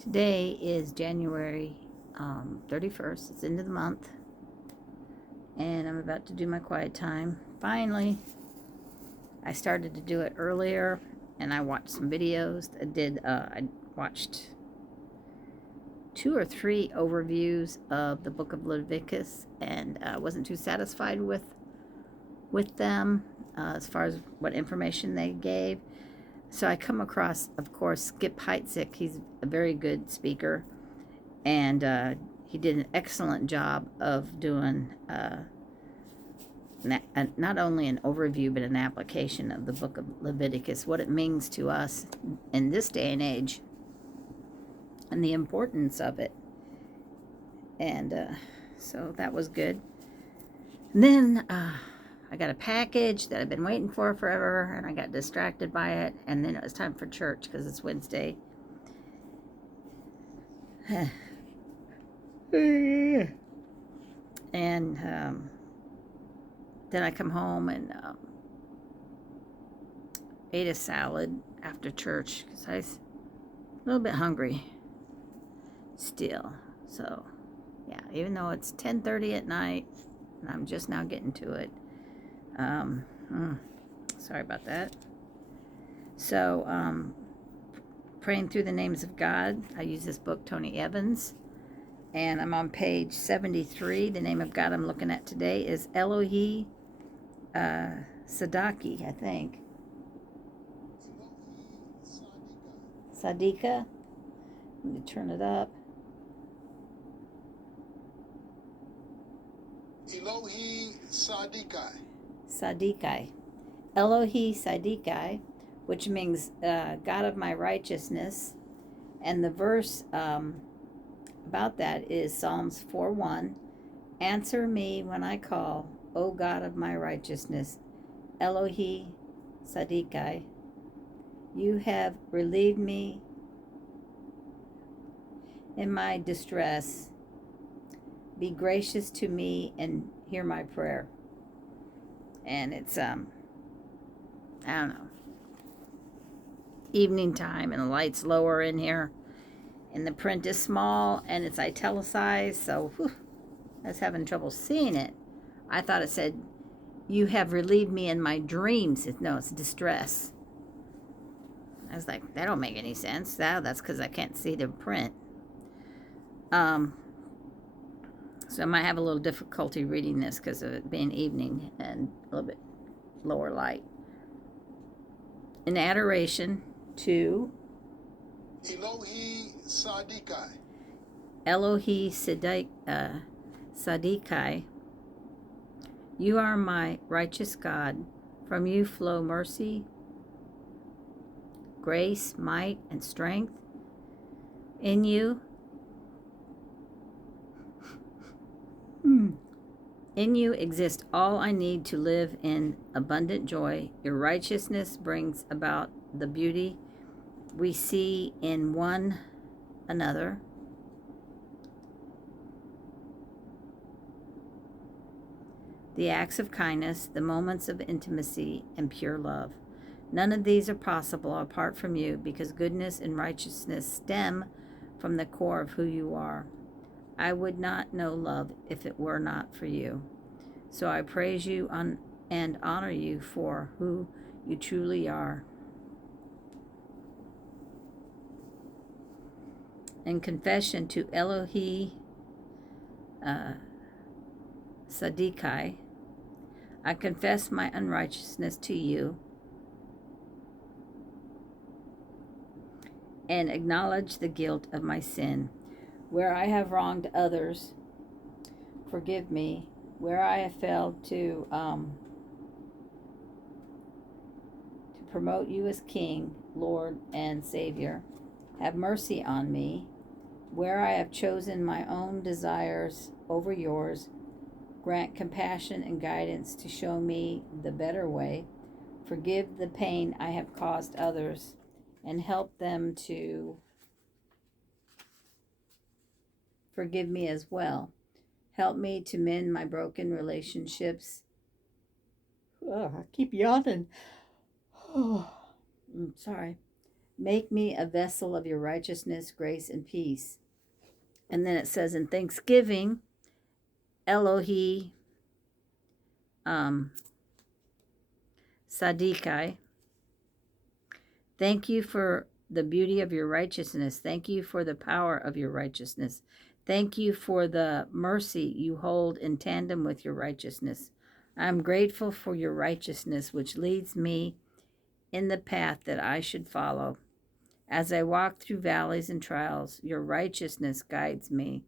Today is January 31st. It's into the month. And I'm about to do my quiet time. Finally, I started to do it earlier. And I watched some videos. I watched 2 or 3 overviews of the book of Leviticus. And I wasn't too satisfied with them as far as what information they gave. So I come across, of course, Skip Heitzig. He's a very good speaker, and he did an excellent job of doing not only an overview but an application of the book of Leviticus, what it means to us in this day and age, and the importance of it. And so that was good. And then I got a package that I've been waiting for forever, and I got distracted by it, and then it was time for church because it's Wednesday. And then I come home and ate a salad after church because I was a little bit hungry still. So, yeah, even though it's 10:30 at night, and I'm just now getting to it. Sorry about that. So, praying through the names of God. I use this book, Tony Evans, and I'm on page 73. The name of God I'm looking at today is Elohe, Tsadeki, I think. Tsadeki. Let me turn it up. Elohe Tsadeki. Tsadeki. Elohe Tsadeki, which means God of my righteousness. And the verse about that is Psalms 4:1. Answer me when I call, O God of my righteousness. Elohe Tsadeki. You have relieved me in my distress. Be gracious to me and hear my prayer. And it's I don't know, evening time, and the light's lower in here, and the print is small, and it's italicized, so I was having trouble seeing it. I thought it said, you have relieved me in my dreams. No, it's distress. I was like, that don't make any sense. That's because I can't see the print. So I might have a little difficulty reading this because of it being evening and a little bit lower light. In adoration to Elohe Tsadeki. Elohe Tsadeki. You are my righteous God. From you flow mercy, grace, might, and strength. In you exist all I need to live in abundant joy. Your righteousness brings about the beauty we see in one another. The acts of kindness, the moments of intimacy, and pure love. None of these are possible apart from you, because goodness and righteousness stem from the core of who you are. I would not know love if it were not for you. So I praise you and honor you for who you truly are. In confession to Elohe Tsadeki, I confess my unrighteousness to you and acknowledge the guilt of my sin. Where I have wronged others, forgive me. Where I have failed to promote you as King, Lord, and Savior, have mercy on me. Where I have chosen my own desires over yours, grant compassion and guidance to show me the better way. Forgive the pain I have caused others and help them to forgive me as well. Help me to mend my broken relationships. I keep yawning. Sorry. Make me a vessel of your righteousness, grace, and peace. And then it says in Thanksgiving, Elohe Tsadeki. Thank you for the beauty of your righteousness. Thank you for the power of your righteousness. Thank you for the mercy you hold in tandem with your righteousness. I am grateful for your righteousness, which leads me in the path that I should follow. As I walk through valleys and trials, your righteousness guides me.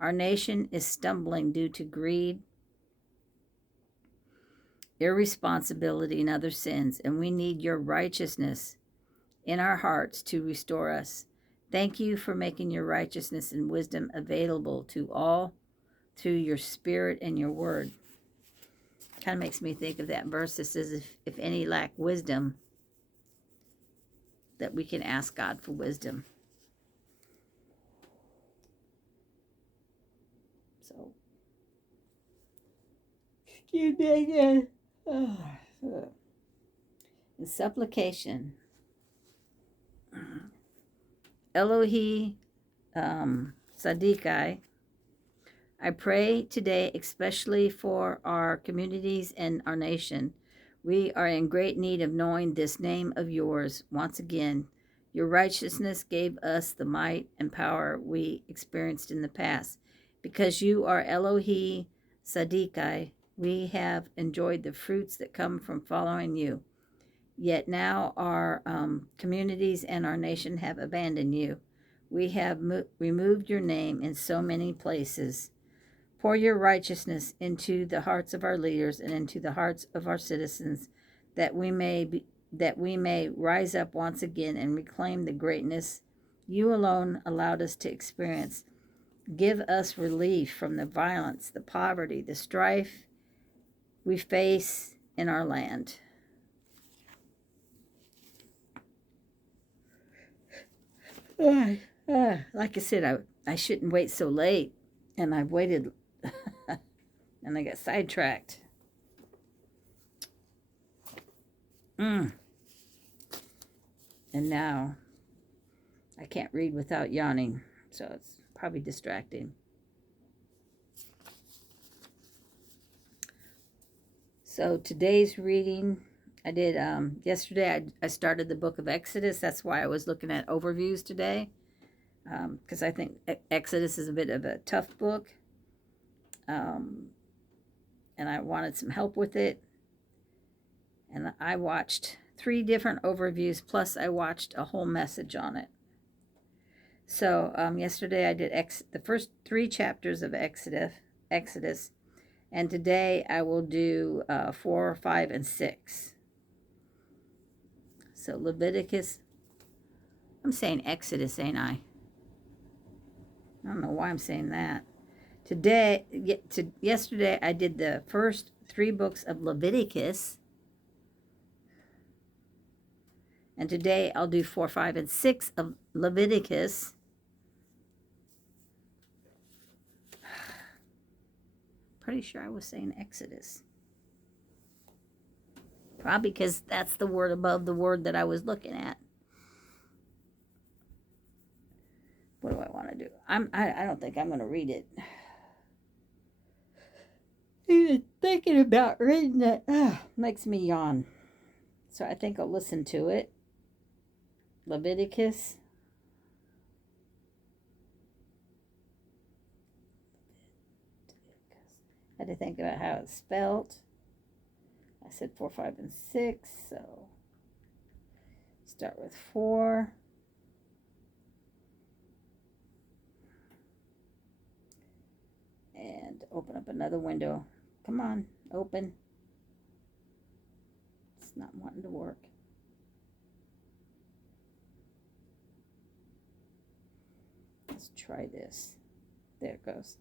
Our nation is stumbling due to greed, irresponsibility, and other sins, and we need your righteousness in our hearts to restore us. Thank you for making your righteousness and wisdom available to all through your spirit and your word. Kind of makes me think of that verse that says, if any lack wisdom, that we can ask God for wisdom. So, excuse me again. In supplication, Elohe Tsadeki, I pray today especially for our communities and our nation. We are in great need of knowing this name of yours. Once again, your righteousness gave us the might and power we experienced in the past. Because you are Elohe Tsadeki, we have enjoyed the fruits that come from following you. Yet now our communities and our nation have abandoned you. We have removed your name in so many places. Pour your righteousness into the hearts of our leaders and into the hearts of our citizens, that we may rise up once again and reclaim the greatness you alone allowed us to experience. Give us relief from the violence, the poverty, the strife we face in our land. Like I said, I shouldn't wait so late, and I waited and I got sidetracked. And now I can't read without yawning, so it's probably distracting. So today's reading, I did yesterday. I started the book of Exodus. That's why I was looking at overviews today, because I think Exodus is a bit of a tough book, and I wanted some help with it. And I watched 3 different overviews, plus I watched a whole message on it. So yesterday I did the first 3 chapters of Exodus, and today I will do 4, 5, and 6. So Leviticus, I'm saying Exodus, ain't I? I don't know why I'm saying that. Yesterday I did the first 3 books of Leviticus, and today I'll do 4, 5, and 6 of Leviticus. Pretty sure I was saying Exodus. Probably because that's the word above the word that I was looking at. What do I want to do? I don't think I'm going to read it. Even thinking about reading it makes me yawn. So I think I'll listen to it. Leviticus. I had to think about how it's spelled. I said 4, 5, and 6, so start with 4. And open up another window. Come on, open. It's not wanting to work. Let's try this. There it goes.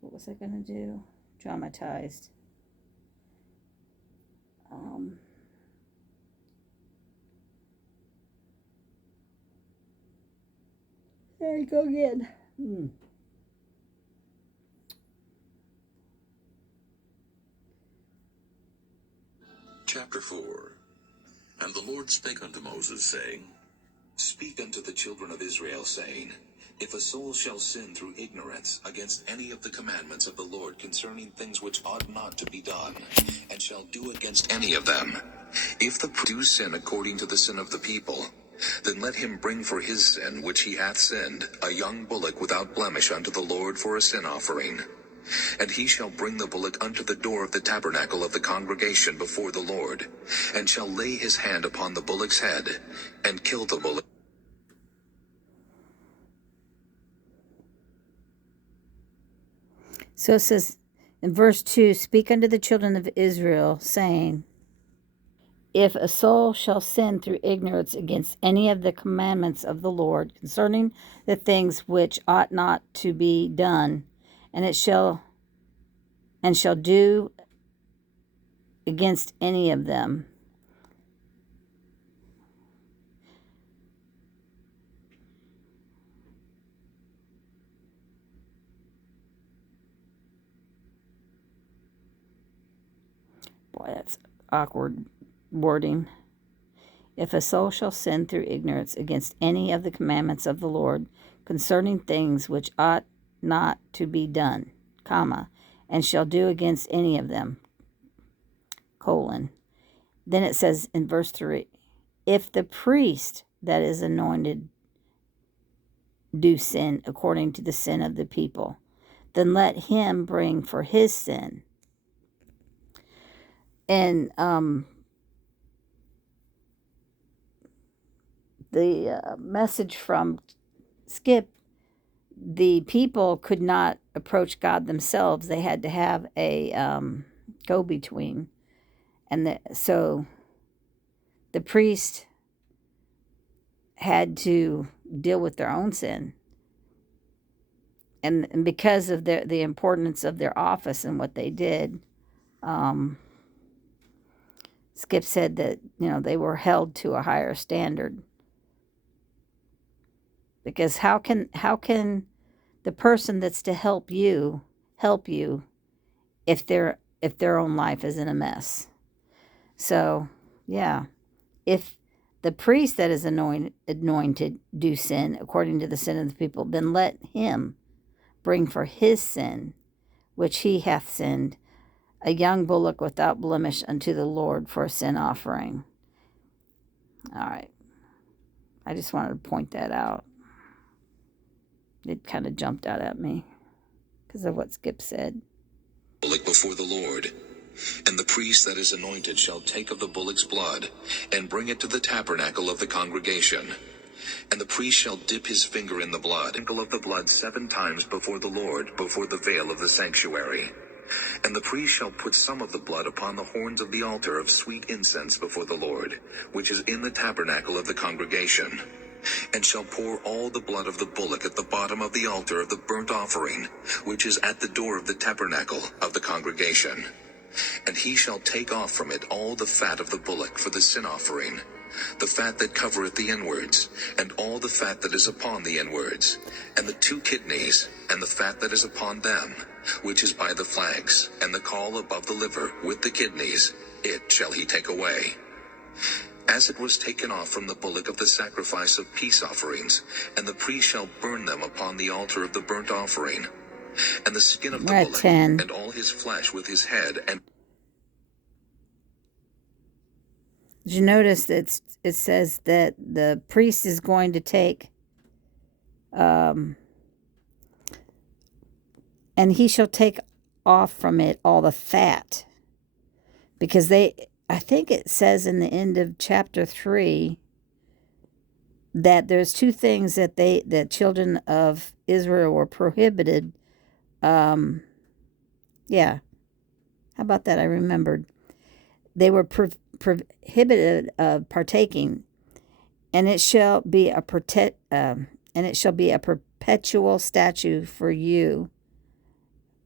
What was I going to do? Traumatized. There you go again. Chapter 4. And the Lord spake unto Moses, saying, Speak unto the children of Israel, saying, if a soul shall sin through ignorance against any of the commandments of the Lord concerning things which ought not to be done, and shall do against any of them, if the priest do sin according to the sin of the people, then let him bring for his sin which he hath sinned a young bullock without blemish unto the Lord for a sin offering. And he shall bring the bullock unto the door of the tabernacle of the congregation before the Lord, and shall lay his hand upon the bullock's head, and kill the bullock. So it says in verse 2, speak unto the children of Israel, saying, if a soul shall sin through ignorance against any of the commandments of the Lord concerning the things which ought not to be done, and shall do against any of them. Boy, that's awkward wording. If a soul shall sin through ignorance against any of the commandments of the Lord concerning things which ought not to be done, comma, and shall do against any of them, colon. Then it says in verse 3, if the priest that is anointed do sin according to the sin of the people, then let him bring for his sin. And the message from Skip, the people could not approach God themselves. They had to have a go-between. And so the priest had to deal with their own sin. And because of the importance of their office and what they did, Skip said that, they were held to a higher standard. Because how can the person that's to help you if their own life is in a mess? So, yeah, if the priest that is anointed do sin according to the sin of the people, then let him bring for his sin, which he hath sinned, a young bullock without blemish unto the Lord for a sin offering. All right. I just wanted to point that out. It kind of jumped out at me because of what Skip said. Bullock before the Lord. And the priest that is anointed shall take of the bullock's blood, and bring it to the tabernacle of the congregation. And the priest shall dip his finger in the blood, sprinkle of the blood 7 times before the Lord, before the veil of the sanctuary. And the priest shall put some of the blood upon the horns of the altar of sweet incense before the Lord, which is in the tabernacle of the congregation. And shall pour all the blood of the bullock at the bottom of the altar of the burnt offering, which is at the door of the tabernacle of the congregation. And he shall take off from it all the fat of the bullock for the sin offering, the fat that covereth the inwards, and all the fat that is upon the inwards, and the 2 kidneys, and the fat that is upon them, which is by the flanks, and the caul above the liver, with the kidneys, it shall he take away. As it was taken off from the bullock of the sacrifice of peace offerings, and the priest shall burn them upon the altar of the burnt offering. And the skin of the bullock, 10. and all his flesh with his head, and... Did you notice that it says that the priest is going to take, and he shall take off from it all the fat, because I think it says in the end of chapter 3 that there's 2 things that the children of Israel were prohibited. Yeah, how about that? I remembered. They were prohibited of partaking, and it shall be a perpetual statute for you,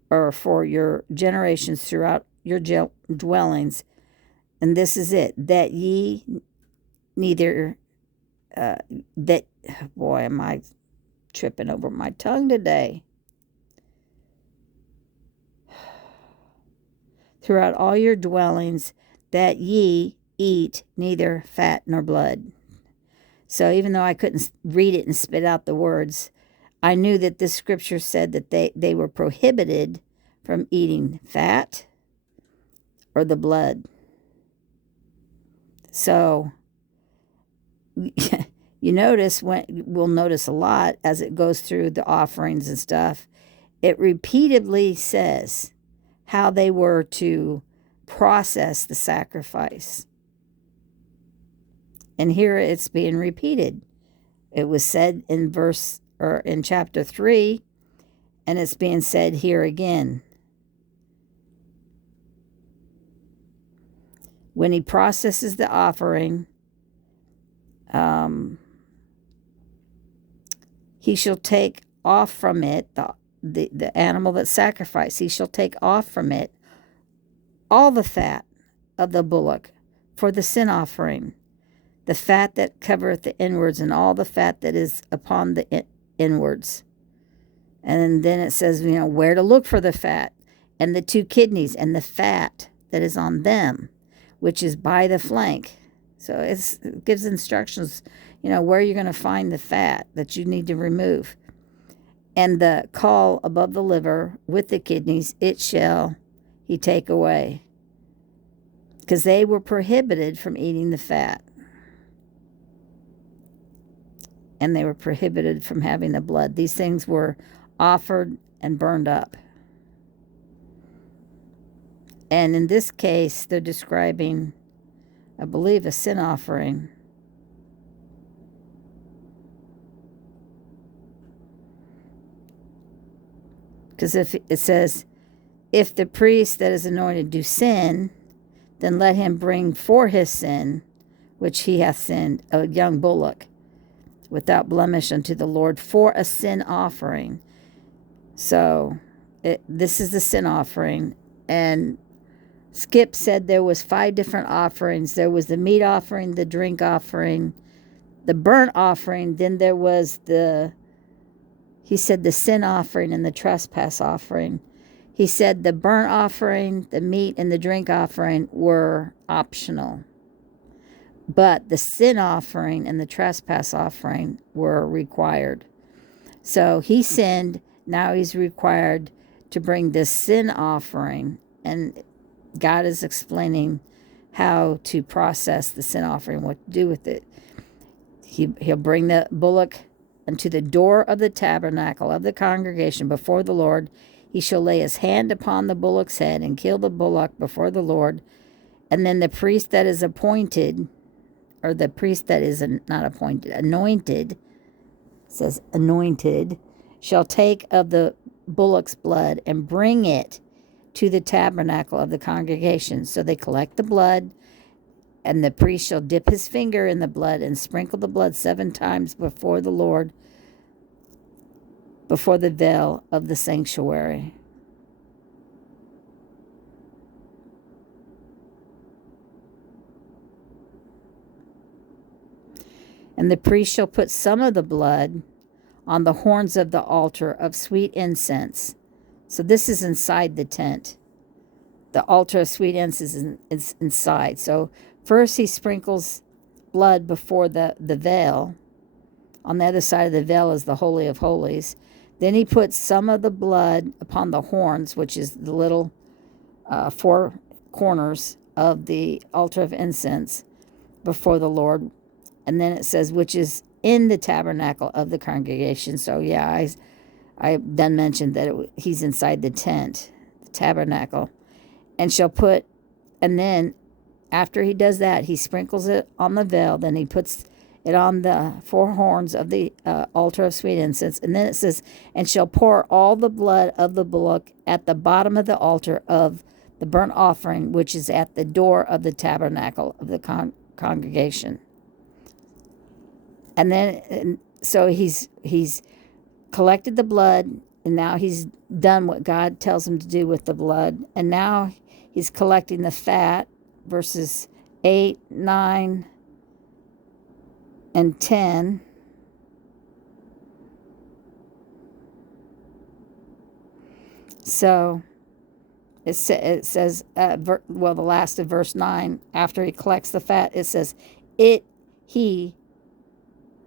or for your generations throughout your dwellings. And this is it, that ye neither that, boy, am I tripping over my tongue today. Throughout all your dwellings, that ye eat neither fat nor blood. So even though I couldn't read it and spit out the words, I knew that this scripture said that they were prohibited from eating fat or the blood. So you notice, we'll notice a lot as it goes through the offerings and stuff, it repeatedly says how they were to process the sacrifice. And here it's being repeated. It was said in chapter 3, and it's being said here again. When he processes the offering, he shall take off from it the animal that's sacrificed. He shall take off from it all the fat of the bullock for the sin offering, the fat that covereth the inwards, and all the fat that is upon the inwards. And then it says, where to look for the fat, and the 2 kidneys, and the fat that is on them, which is by the flank. So it gives instructions, where you're going to find the fat that you need to remove. And the caul above the liver with the kidneys, it shall he take away. Because they were prohibited from eating the fat. And they were prohibited from having the blood. These things were offered and burned up. And in this case, they're describing, I believe, a sin offering. Because if it says, if the priest that is anointed do sin, then let him bring for his sin, which he hath sinned, a young bullock, without blemish unto the Lord for a sin offering. So this is the sin offering. And Skip said there was 5 different offerings. There was the meat offering, the drink offering, the burnt offering. Then there was he said the sin offering and the trespass offering. He said the burnt offering, the meat, and the drink offering were optional. But the sin offering and the trespass offering were required. So he sinned. Now he's required to bring this sin offering. And God is explaining how to process the sin offering, what to do with it. He'll bring the bullock unto the door of the tabernacle of the congregation before the Lord. He shall lay his hand upon the bullock's head and kill the bullock before the Lord. And then the priest that is appointed, or the priest that is not appointed, anointed, says anointed, shall take of the bullock's blood and bring it to the tabernacle of the congregation. So they collect the blood, and the priest shall dip his finger in the blood and sprinkle the blood 7 times before the Lord, before the veil of the sanctuary. And the priest shall put some of the blood on the horns of the altar of sweet incense. So this is inside the tent. The altar of sweet incense is inside. So first he sprinkles blood before the veil. On the other side of the veil is the Holy of Holies. Then he puts some of the blood upon the horns, which is the little 4 corners of the altar of incense before the Lord. And then it says, which is in the tabernacle of the congregation. So yeah, I done mentioned that he's inside the tent, the tabernacle. And and then after he does that, he sprinkles it on the veil. Then he puts it on the 4 horns of the altar of sweet incense. And then it says, and shall pour all the blood of the bullock at the bottom of the altar of the burnt offering, which is at the door of the tabernacle of the congregation. And then, so he's collected the blood, and now he's done what God tells him to do with the blood. And now he's collecting the fat, verses 8, 9, and 10. So it says, the last of verse 9, after he collects the fat, it says, he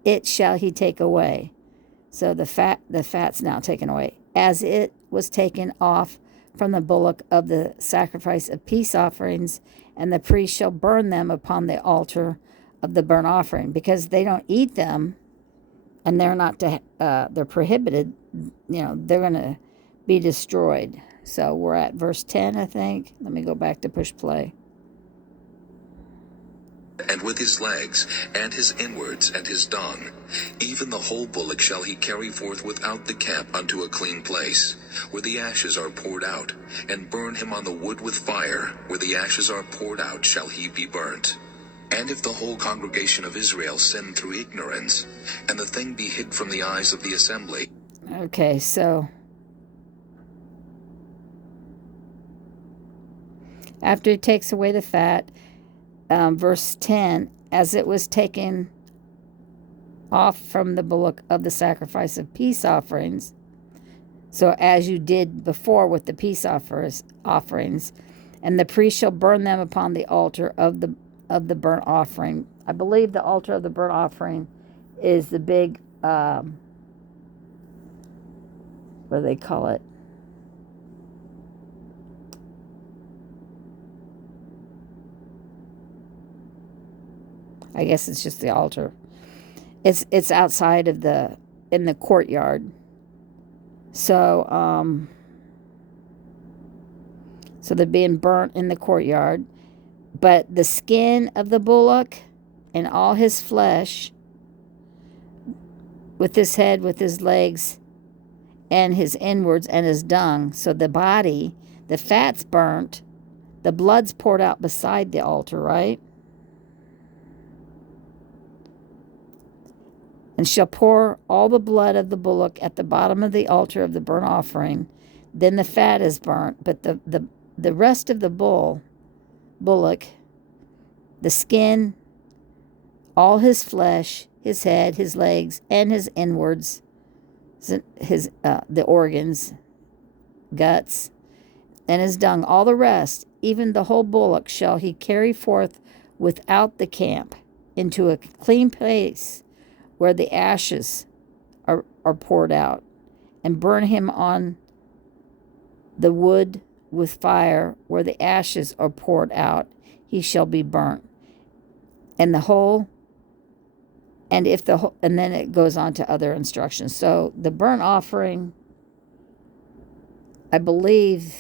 it shall he take away. So the fat's now taken away, as it was taken off from the bullock of the sacrifice of peace offerings, and the priest shall burn them upon the altar of the burnt offering, because they don't eat them, and they're not to, they're prohibited. They're going to be destroyed. So we're at verse 10, I think. Let me go back to push play. And with his legs, and his inwards, and his dung, even the whole bullock shall he carry forth without the camp unto a clean place, where the ashes are poured out, and burn him on the wood with fire, where the ashes are poured out shall he be burnt. And if the whole congregation of Israel sin through ignorance, and the thing be hid from the eyes of the assembly. Okay, so after he takes away the fat, verse 10, as it was taken off from the bullock of the sacrifice of peace offerings, so as you did before with the peace offerings, and the priest shall burn them upon the altar of the burnt offering. I believe the altar of the burnt offering is the big, what do they call it? I guess it's just the altar. It's outside of in the courtyard. So so they're being burnt in the courtyard. But the skin of the bullock and all his flesh, with his head, with his legs, and his inwards and his dung. So the body, the fat's burnt, the blood's poured out beside the altar, right? And shall pour all the blood of the bullock at the bottom of the altar of the burnt offering. Then the fat is burnt, but the rest of the bullock, the skin, all his flesh, his head, his legs, and his inwards, the organs, guts, and his dung, all the rest, even the whole bullock, shall he carry forth without the camp into a clean place, where the ashes are poured out, and burn him on the wood with fire, where the ashes are poured out, he shall be burnt. And and then it goes on to other instructions. So the burnt offering, I believe,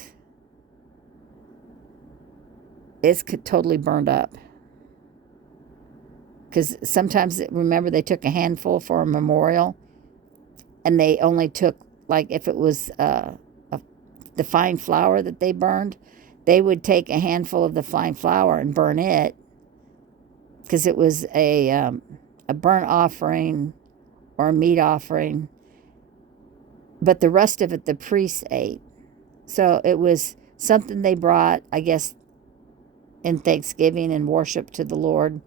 is totally burned up. Because sometimes, remember, they took a handful for a memorial, and they only took, like, if it was the fine flour that they burned, they would take a handful of the fine flour and burn it, because it was a burnt offering or a meat offering. But the rest of it, the priests ate. So it was something they brought, I guess, in thanksgiving and worship to the Lord.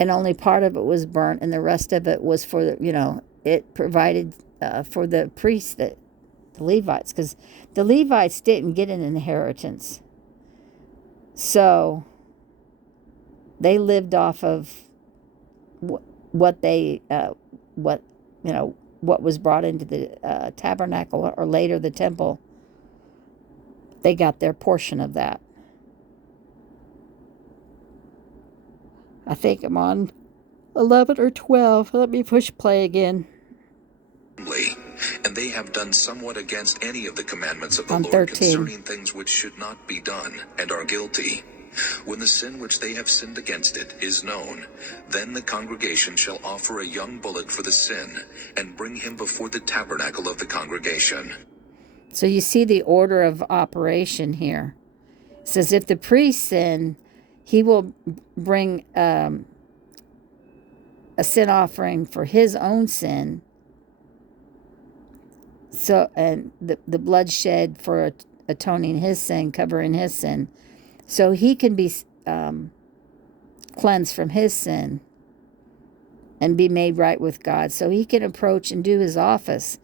And only part of it was burnt, and the rest of it was for, it provided for the priests, the Levites, because the Levites didn't get an inheritance. So they lived off of what was brought into the tabernacle, or later the temple. They got their portion of that. I think I'm on 11 or 12. Let me push play again. And they have done somewhat against any of the commandments of the On Lord 13. concerning things which should not be done, and are guilty. When the sin which they have sinned against it is known, then the congregation shall offer a young bullock for the sin, and bring him before the tabernacle of the congregation. So you see the order of operation here. It says, if the priest sin, he will bring a sin offering for his own sin. So, and the blood shed for atoning his sin, covering his sin. So he can be cleansed from his sin and be made right with God. So he can approach and do his office.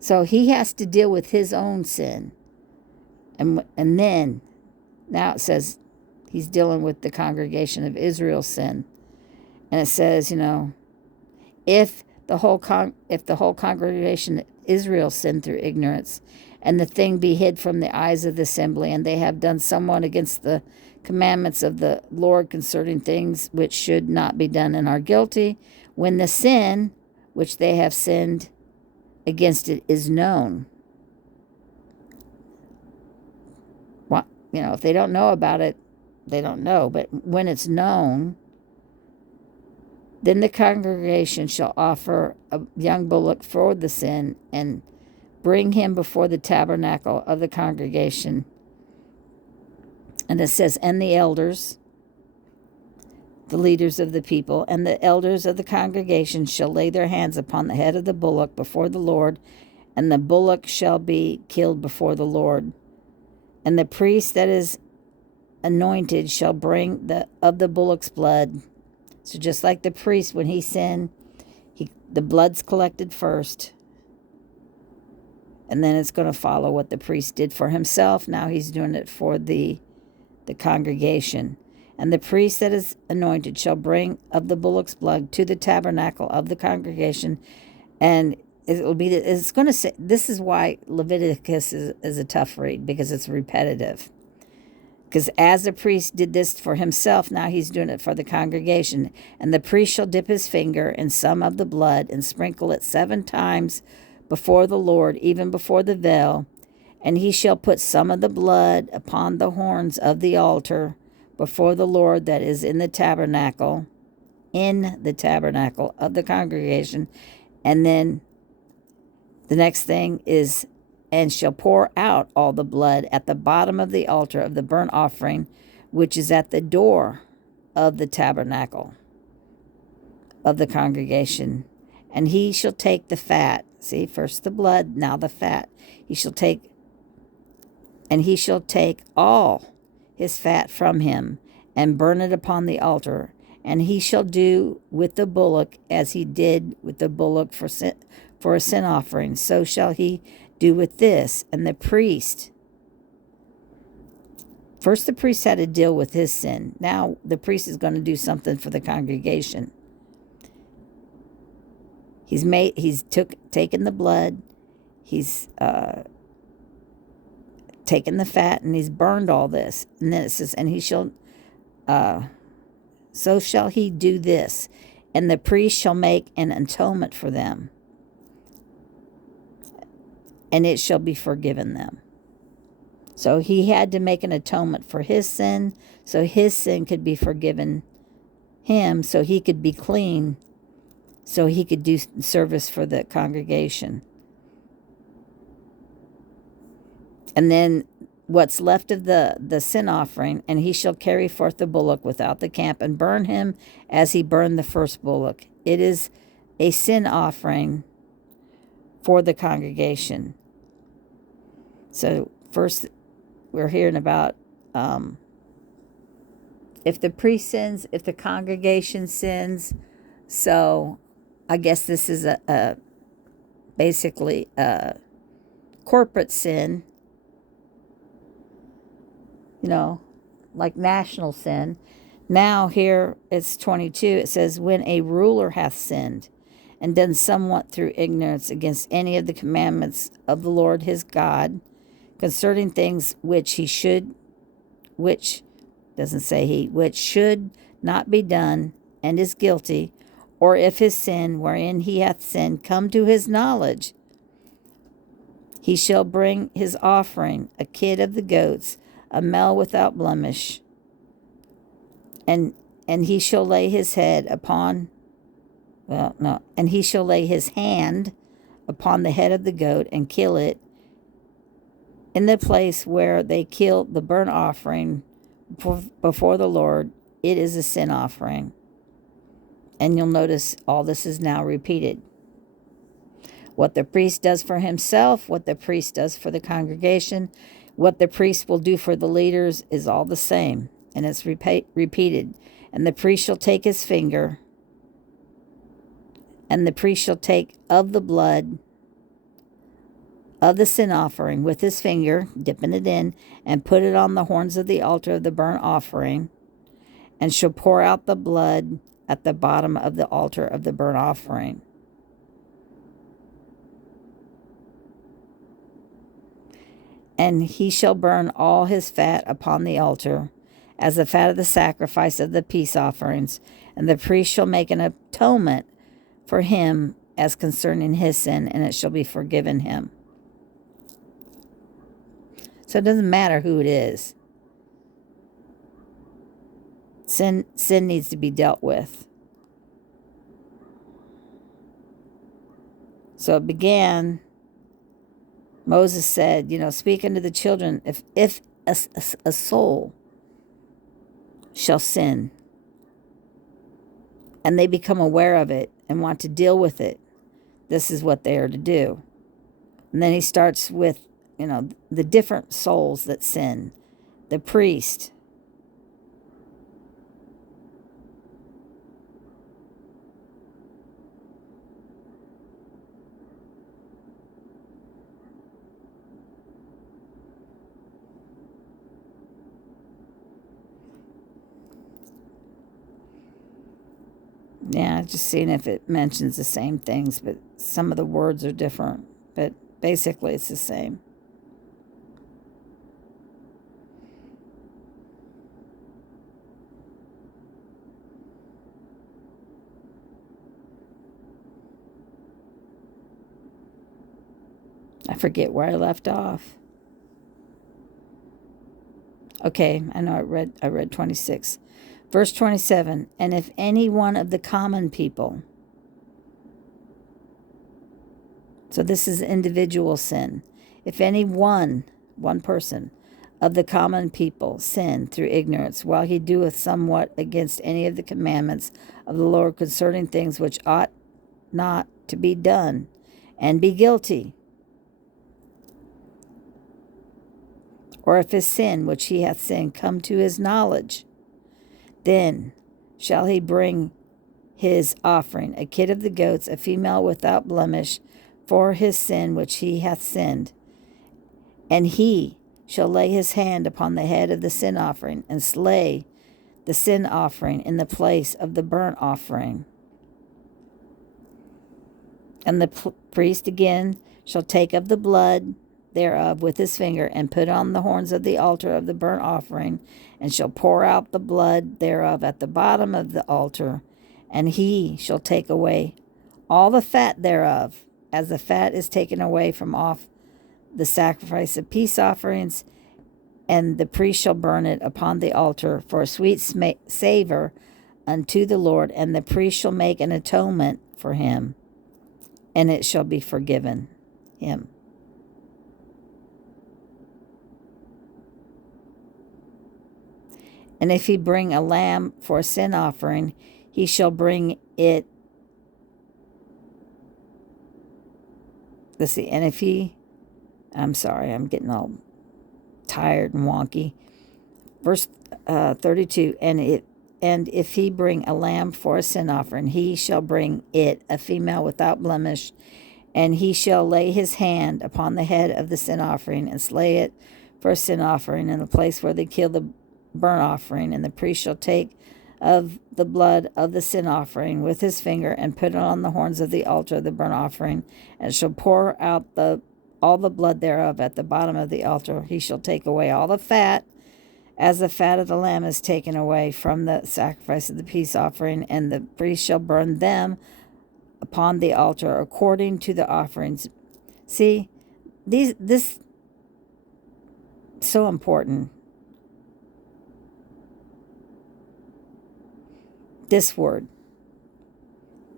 So he has to deal with his own sin. And then, now it says, he's dealing with the congregation of Israel's sin. And it says, if the whole congregation of Israel sinned through ignorance, and the thing be hid from the eyes of the assembly, and they have done somewhat against the commandments of the Lord concerning things which should not be done, and are guilty, when the sin which they have sinned against it is known. What, if they don't know about it, they don't know. But when it's known, then the congregation shall offer a young bullock for the sin and bring him before the tabernacle of the congregation. And it says, and the elders, the leaders of the people, and the elders of the congregation shall lay their hands upon the head of the bullock before the Lord, and the bullock shall be killed before the Lord. And the priest that is anointed shall bring of the bullock's blood. So just like the priest, when he sinned, the blood's collected first, and then it's going to follow what the priest did for himself. Now he's doing it for the congregation. And the priest that is anointed shall bring of the bullock's blood to the tabernacle of the congregation. And it's going to say, this is why Leviticus is a tough read, because it's repetitive. Because as the priest did this for himself, now he's doing it for the congregation. And the priest shall dip his finger in some of the blood and sprinkle it 7 times before the Lord, even before the veil. And he shall put some of the blood upon the horns of the altar before the Lord that is in the tabernacle of the congregation. And then the next thing is, and shall pour out all the blood at the bottom of the altar of the burnt offering, which is at the door of the tabernacle of the congregation. And he shall take the fat. See, first the blood, now the fat. He shall take all his fat from him, and burn it upon the altar. And he shall do with the bullock as he did with the bullock for a sin offering. So shall he do with this. And the priest, first the priest had to deal with his sin. Now the priest is going to do something for the congregation. He's taken the blood, he's taken the fat, and he's burned all this. And then it says, and he shall, so shall he do this, and the priest shall make an atonement for them, and it shall be forgiven them. So he had to make an atonement for his sin, so his sin could be forgiven him, so he could be clean, so he could do service for the congregation. And then what's left of the sin offering, and he shall carry forth the bullock without the camp and burn him as he burned the first bullock. It is a sin offering for the congregation. So first we're hearing about if the priest sins, if the congregation sins. So I guess this is basically a corporate sin, like national sin. Now here it's 22. It says, when a ruler hath sinned and done somewhat through ignorance against any of the commandments of the Lord his God, concerning things which should not be done, and is guilty, or if his sin wherein he hath sinned come to his knowledge, he shall bring his offering, a kid of the goats, a male without blemish, and he shall lay his hand upon the head of the goat and kill it in the place where they kill the burnt offering before the Lord. It is a sin offering. And you'll notice all this is now repeated. What the priest does for himself, what the priest does for the congregation, what the priest will do for the leaders is all the same. And it's repeated. And the priest shall take his finger, and the priest shall take of the blood of the sin offering with his finger, dipping it in, and put it on the horns of the altar of the burnt offering, and shall pour out the blood at the bottom of the altar of the burnt offering. And he shall burn all his fat upon the altar, as the fat of the sacrifice of the peace offerings, and the priest shall make an atonement for him as concerning his sin, and it shall be forgiven him. So it doesn't matter who it is. Sin needs to be dealt with. So it began, Moses said, speak unto the children, if a soul shall sin, and they become aware of it and want to deal with it, this is what they are to do. And then he starts with, the different souls that sin. The priest. Yeah, just seeing if it mentions the same things, but some of the words are different. But basically, it's the same. I forget where I left off. Okay, I know I read 26. Verse 27, and if any one of the common people, so this is individual sin, if any one person of the common people sin through ignorance, while he doeth somewhat against any of the commandments of the Lord concerning things which ought not to be done, and be guilty, or if his sin which he hath sinned come to his knowledge, then shall he bring his offering, a kid of the goats, a female without blemish, for his sin which he hath sinned. And he shall lay his hand upon the head of the sin offering, and slay the sin offering in the place of the burnt offering. And the priest again shall take of the blood thereof with his finger, and put on the horns of the altar of the burnt offering, and shall pour out the blood thereof at the bottom of the altar, and he shall take away all the fat thereof, as the fat is taken away from off the sacrifice of peace offerings, and the priest shall burn it upon the altar for a sweet savor unto the Lord, and the priest shall make an atonement for him, and it shall be forgiven him. And if he bring a lamb for a sin offering, he shall bring it. Let's see. And if he, I'm sorry, I'm getting all tired and wonky. Verse 32. And if he bring a lamb for a sin offering, he shall bring it a female without blemish, and he shall lay his hand upon the head of the sin offering, and slay it for a sin offering in the place where they kill the burnt offering, and the priest shall take of the blood of the sin offering with his finger, and put it on the horns of the altar of the burnt offering, and shall pour out all the blood thereof at the bottom of the altar. He shall take away all the fat, as the fat of the lamb is taken away from the sacrifice of the peace offering, and the priest shall burn them upon the altar according to the offerings. See, this so important. This word.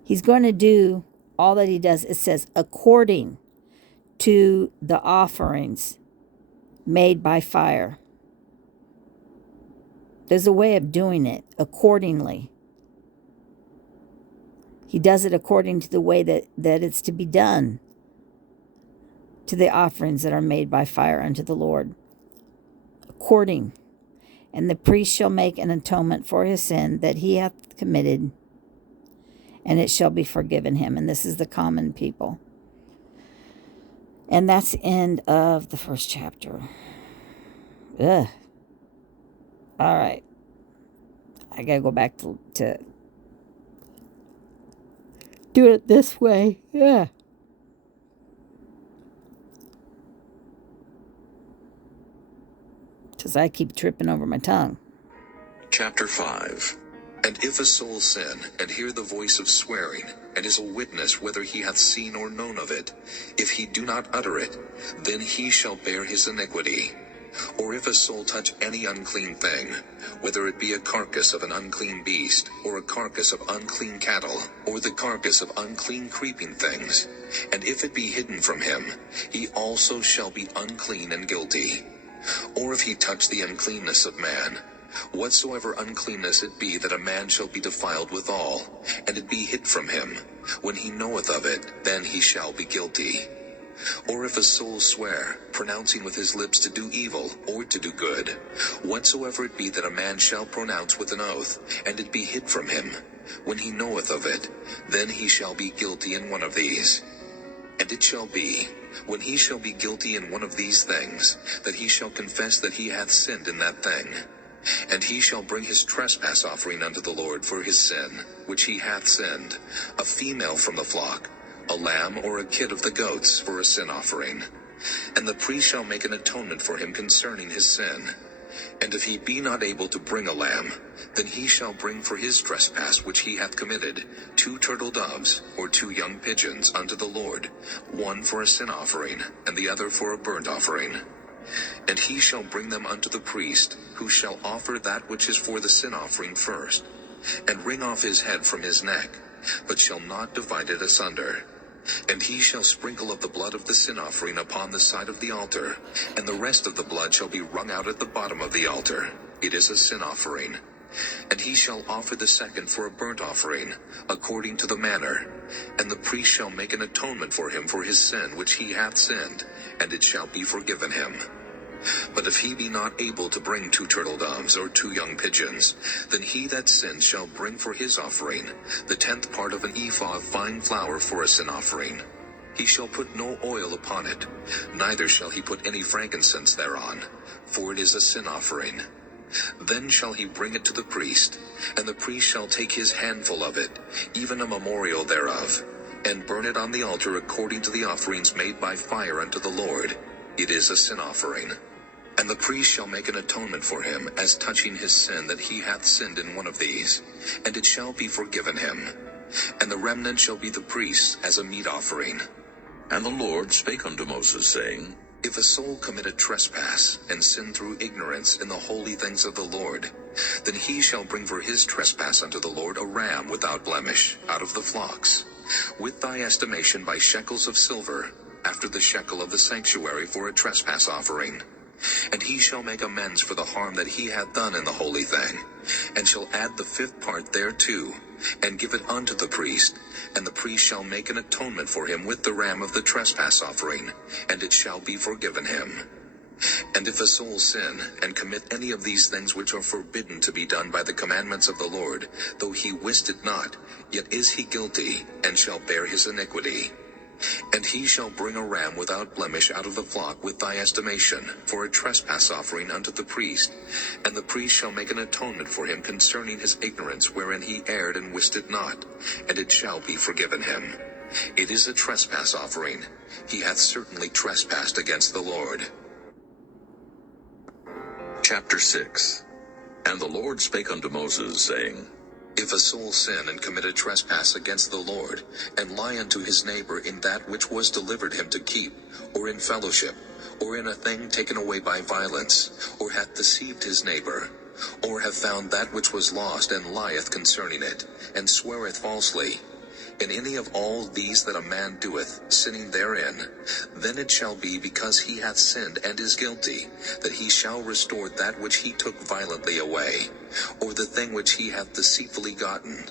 He's going to do all that he does. It says, according to the offerings made by fire. There's a way of doing it accordingly. He does it according to the way that it's to be done, to the offerings that are made by fire unto the Lord. According. And the priest shall make an atonement for his sin that he hath committed, and it shall be forgiven him. And this is the common people. And that's the end of the first chapter. Ugh. All right. I got to go back to do it this way. Yeah. Because I keep tripping over my tongue. Chapter 5. And if a soul sin, and hear the voice of swearing, and is a witness whether he hath seen or known of it, if he do not utter it, then he shall bear his iniquity. Or if a soul touch any unclean thing, whether it be a carcass of an unclean beast, or a carcass of unclean cattle, or the carcass of unclean creeping things, and if it be hidden from him, he also shall be unclean and guilty. Or if he touch the uncleanness of man, whatsoever uncleanness it be, that a man shall be defiled withal, and it be hid from him, when he knoweth of it, then he shall be guilty. Or if a soul swear, pronouncing with his lips to do evil, or to do good, whatsoever it be that a man shall pronounce with an oath, and it be hid from him, when he knoweth of it, then he shall be guilty in one of these. And it shall be, when he shall be guilty in one of these things, that he shall confess that he hath sinned in that thing. And he shall bring his trespass offering unto the Lord for his sin, which he hath sinned, a female from the flock, a lamb or a kid of the goats for a sin offering. And the priest shall make an atonement for him concerning his sin. And if he be not able to bring a lamb, then he shall bring for his trespass which he hath committed 2 turtle doves, or 2 young pigeons unto the Lord, one for a sin offering, and the other for a burnt offering. And he shall bring them unto the priest, who shall offer that which is for the sin offering first, and wring off his head from his neck, but shall not divide it asunder. And he shall sprinkle of the blood of the sin offering upon the side of the altar, and the rest of the blood shall be wrung out at the bottom of the altar. It is a sin offering. And he shall offer the second for a burnt offering, according to the manner. And the priest shall make an atonement for him for his sin which he hath sinned, and it shall be forgiven him. But if he be not able to bring 2 turtle doves or 2 young pigeons, then he that sinned shall bring for his offering the 10th part of an ephah of fine flour for a sin offering. He shall put no oil upon it, neither shall he put any frankincense thereon, for it is a sin offering. Then shall he bring it to the priest, and the priest shall take his handful of it, even a memorial thereof, and burn it on the altar according to the offerings made by fire unto the Lord. It is a sin offering. And the priest shall make an atonement for him as touching his sin, that he hath sinned in one of these, and it shall be forgiven him. And the remnant shall be the priest's as a meat offering. And the Lord spake unto Moses, saying, If a soul commit a trespass, and sin through ignorance in the holy things of the Lord, then he shall bring for his trespass unto the Lord a ram without blemish, out of the flocks, with thy estimation by shekels of silver, after the shekel of the sanctuary for a trespass offering. And he shall make amends for the harm that he hath done in the holy thing, and shall add the 5th part thereto, and give it unto the priest, and the priest shall make an atonement for him with the ram of the trespass offering, and it shall be forgiven him. And if a soul sin, and commit any of these things which are forbidden to be done by the commandments of the Lord, though he wist it not, yet is he guilty, and shall bear his iniquity. And he shall bring a ram without blemish out of the flock with thy estimation, for a trespass offering unto the priest. And the priest shall make an atonement for him concerning his ignorance wherein he erred and wist it not, and it shall be forgiven him. It is a trespass offering. He hath certainly trespassed against the Lord. Chapter 6. And the Lord spake unto Moses, saying, If a soul sin and commit a trespass against the Lord, and lie unto his neighbor in that which was delivered him to keep, or in fellowship, or in a thing taken away by violence, or hath deceived his neighbor, or have found that which was lost, and lieth concerning it, and sweareth falsely, in any of all these that a man doeth, sinning therein, then it shall be, because he hath sinned and is guilty, that he shall restore that which he took violently away, or the thing which he hath deceitfully gotten,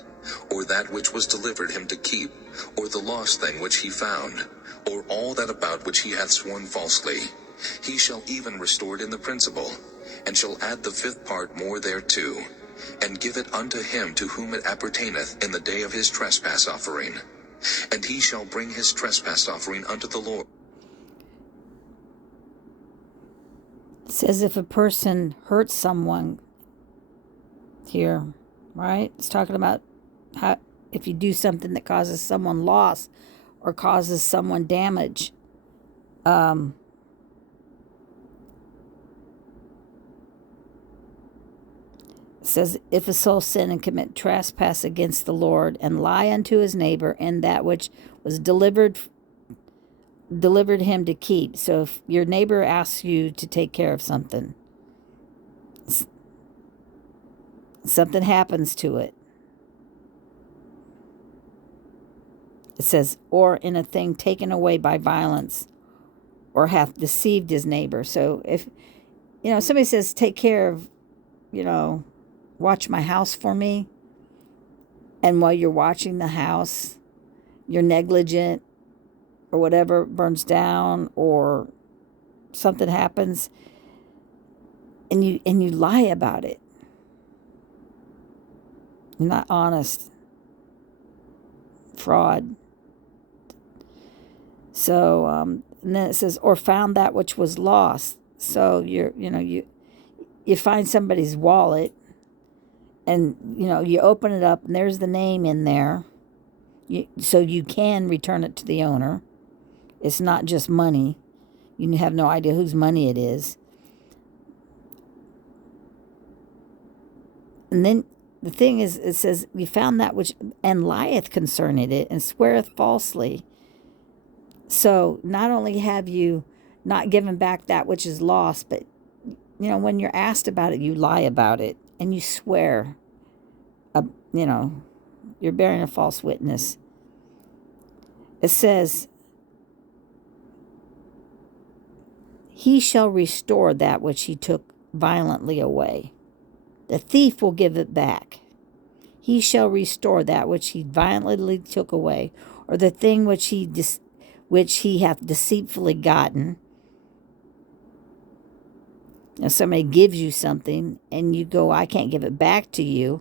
or that which was delivered him to keep, or the lost thing which he found, or all that about which he hath sworn falsely. He shall even restore it in the principal, and shall add the 5th part more thereto, and give it unto him to whom it appertaineth in the day of his trespass offering. And he shall bring his trespass offering unto the Lord. It says if a person hurts someone here, right? It's talking about if you do something that causes someone loss or causes someone damage. It says, if a soul sin and commit trespass against the Lord and lie unto his neighbor, and that which was delivered him to keep. So if your neighbor asks you to take care of something, something happens to it. It says, or in a thing taken away by violence, or hath deceived his neighbor. So if, somebody says, take care of, watch my house for me, and while you're watching the house, you're negligent, or whatever, burns down, or something happens, and you lie about it. You're not honest. Fraud. So, and then it says, or found that which was lost. So you find somebody's wallet, and you open it up, and there's the name in there. So you can return it to the owner. It's not just money. You have no idea whose money it is. And then the thing is, it says, you found that which, and lieth concerning it, and sweareth falsely. So not only have you not given back that which is lost, but, when you're asked about it, you lie about it, and you swear, you're bearing a false witness. It says, he shall restore that which he took violently away. The thief will give it back. He shall restore that which he violently took away, or the thing which he hath deceitfully gotten. Somebody gives you something, and you go, I can't give it back to you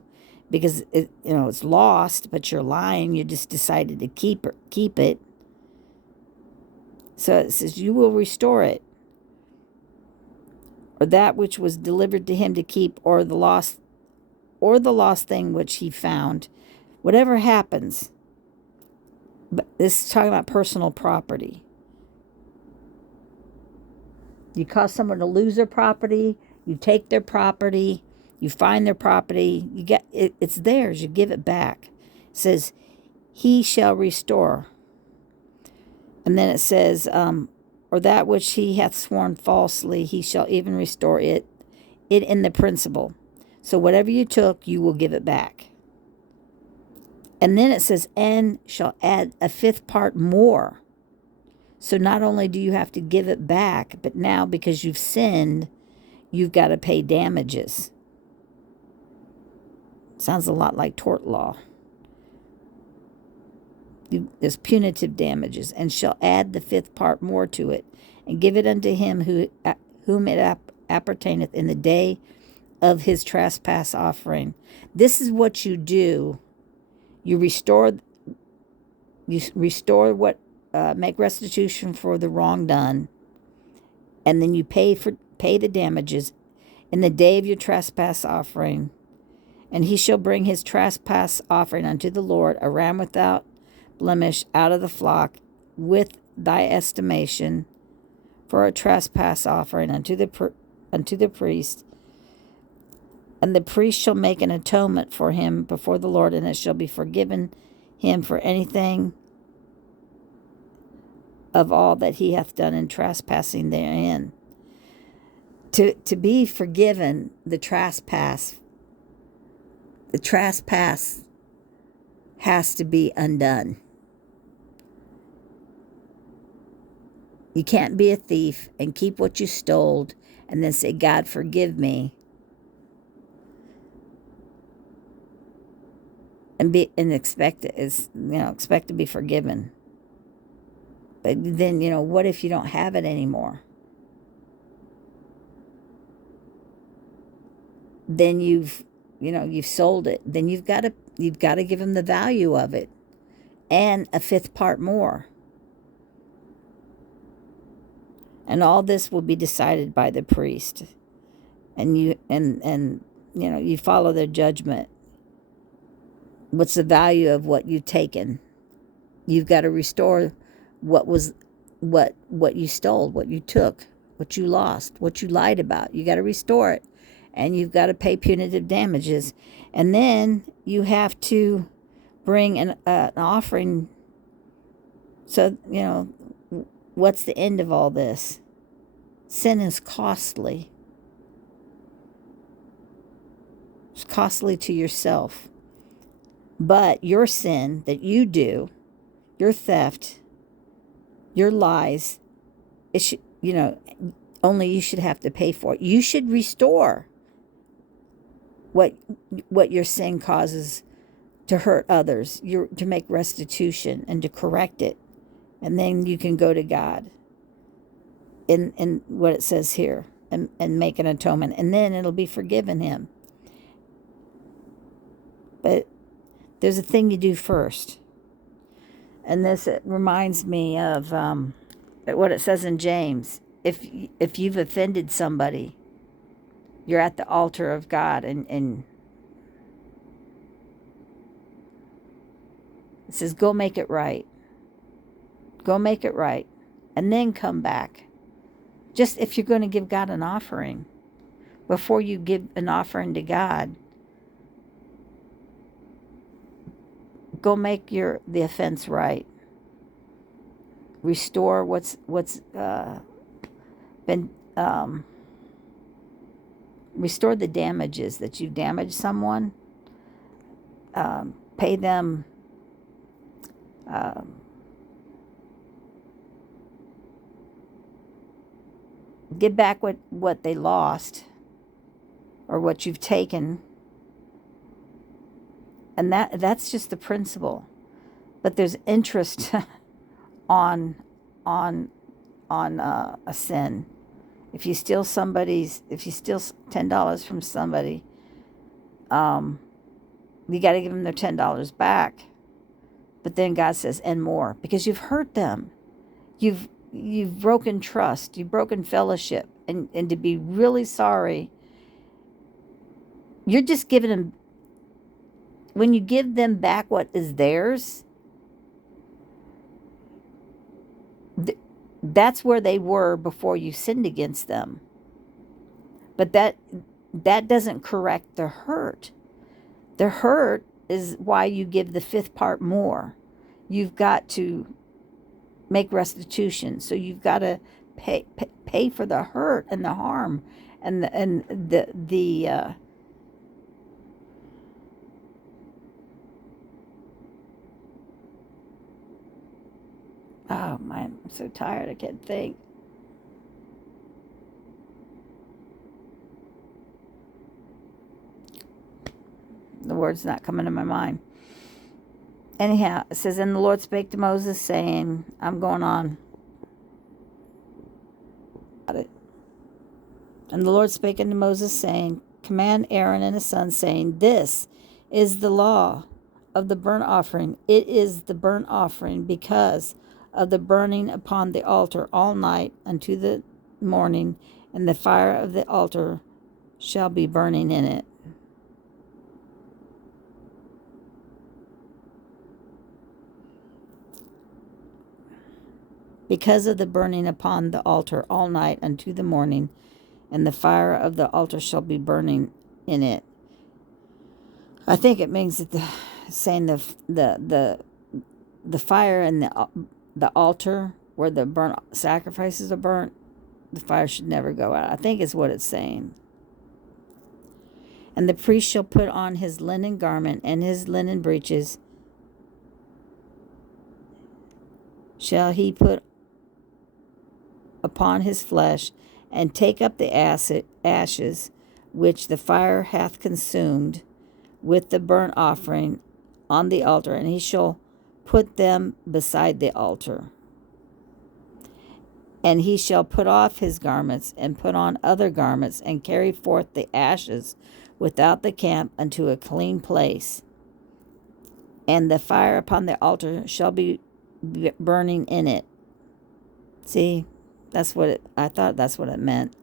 because it's lost, but you're lying. You just decided to keep it. So it says, you will restore it, or that which was delivered to him to keep, or the lost thing which he found. Whatever happens, but this is talking about personal property. You cause someone to lose their property, you take their property, you find their property, you get it's theirs, you give it back. It says, he shall restore. And then it says, or that which he hath sworn falsely, he shall even restore it in the principal. So whatever you took, you will give it back. And then it says, and shall add a fifth part more. So not only do you have to give it back, but now because you've sinned, you've got to pay damages. Sounds a lot like tort law. There's punitive damages, and shall add the fifth part more to it, and give it unto him whom it appertaineth in the day of his trespass offering. This is what you do. You restore what, make restitution for the wrong done, and then you pay the damages in the day of your trespass offering. And he shall bring his trespass offering unto the Lord, a ram without blemish out of the flock, with thy estimation, for a trespass offering unto the priest. And the priest shall make an atonement for him before the Lord, and it shall be forgiven him for anything of all that he hath done in trespassing therein. To be forgiven the trespass has to be undone. You can't be a thief and keep what you stole and then say, God, forgive me. And expect to be forgiven. But then, what if you don't have it anymore? Then you've sold it. Then you've got to give him the value of it and a fifth part more. And all this will be decided by the priest. And you follow their judgment. What's the value of what you've taken? You've got to restore what you stole, what you took, what you lost, what you lied about. You got to restore it. And you've got to pay punitive damages. And then you have to bring an offering. So, what's the end of all this? Sin is costly. It's costly to yourself. But your sin that you do, your theft, your lies, it should, only you should have to pay for it. You should restore what your sin causes to hurt others, to make restitution and to correct it. And then you can go to God in what it says here and make an atonement. And then it'll be forgiven him. But there's a thing you do first. And this, it reminds me of what it says in James. If you've offended somebody, you're at the altar of God, and it says, go make it right. Go make it right. And then come back. Just if you're going to give God an offering, before you give an offering to God, go make the offense right. Restore what's been restore the damages that you damaged someone. Pay them. Give back what they lost or what you've taken. And that's just the principle. But there's interest on a sin. If you steal $10 from somebody, you got to give them their $10 back. But then God says, and more, because you've hurt them. You've broken trust. You've broken fellowship. And to be really sorry, you're just giving them, when you give them back what is theirs, that's where they were before you sinned against them. But that doesn't correct the hurt. The hurt is why you give the fifth part more. You've got to make restitution. So you've got to pay for the hurt and the harm and the oh man, I'm so tired I can't think. The word's not coming to my mind. Anyhow, it says, and the Lord spake to Moses, saying, I'm going on. And the Lord spake unto Moses, saying, command Aaron and his sons, saying, this is the law of the burnt offering. It is the burnt offering because of the burning upon the altar all night unto the morning, and the fire of the altar shall be burning in it. Because of the burning upon the altar all night unto the morning, and the fire of the altar shall be burning in it. I think it means that saying the fire and the altar where the burnt sacrifices are burnt, the fire should never go out. I think is what it's saying. And the priest shall put on his linen garment and his linen breeches shall he put upon his flesh, and take up the ashes which the fire hath consumed with the burnt offering on the altar, and he shall put them beside the altar. And he shall put off his garments, and put on other garments, and carry forth the ashes without the camp unto a clean place. And the fire upon the altar shall be burning in it. See, I thought that's what it meant.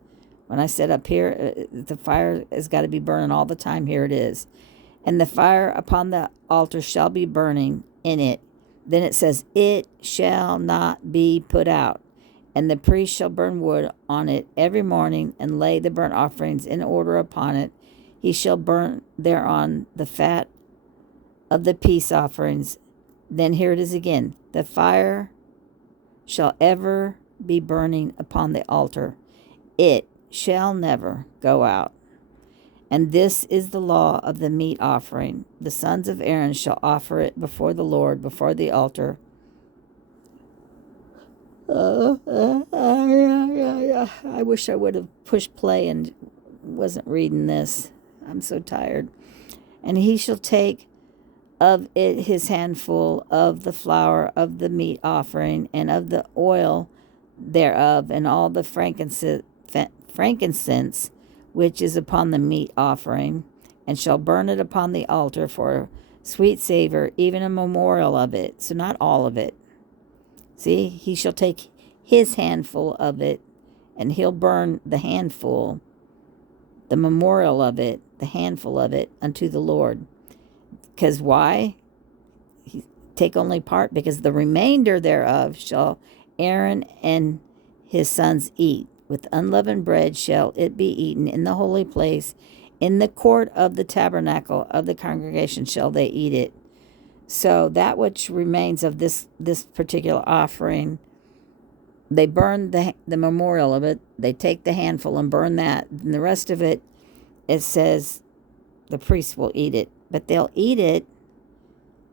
When I said up here, the fire has got to be burning all the time. Here it is. And the fire upon the altar shall be burning in it. Then it says, it shall not be put out. And the priest shall burn wood on it every morning, and lay the burnt offerings in order upon it. He shall burn thereon the fat of the peace offerings. Then here it is again. The fire shall ever be burning upon the altar. It shall never go out. And this is the law of the meat offering. The sons of Aaron shall offer it before the Lord, before the altar. I wish I would have pushed play and wasn't reading this. I'm so tired. And he shall take of it his handful of the flour of the meat offering, and of the oil thereof, and all the frankincense which is upon the meat offering, and shall burn it upon the altar for a sweet savor, even a memorial of it. So not all of it. See, he shall take his handful of it, and he'll burn the handful, the memorial of it, the handful of it, unto the Lord. Because why? He take only part, because the remainder thereof shall Aaron and his sons eat. With unleavened bread shall it be eaten in the holy place. In the court of the tabernacle of the congregation shall they eat it. So that which remains of this particular offering, they burn the memorial of it. They take the handful and burn that. And the rest of it, it says the priest will eat it. But they'll eat it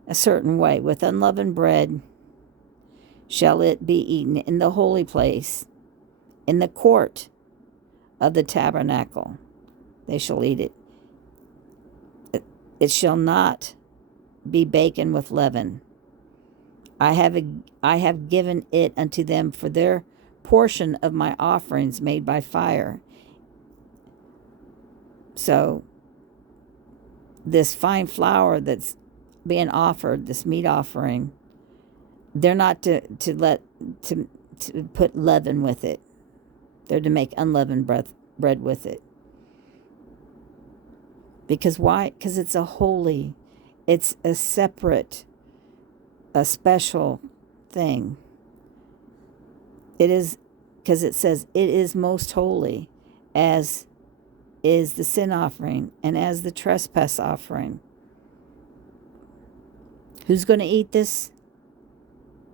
a certain way. With unleavened bread shall it be eaten in the holy place. In the court of the tabernacle they shall eat it. It shall not be baken with leaven. I have given it unto them for their portion of my offerings made by fire. So this fine flour that's being offered, this meat offering, they're not to put leaven with it. They're to make unleavened bread with it. Because why? Because it's it's a separate, a special thing. It is, because it says it is most holy, as is the sin offering and as the trespass offering. Who's going to eat this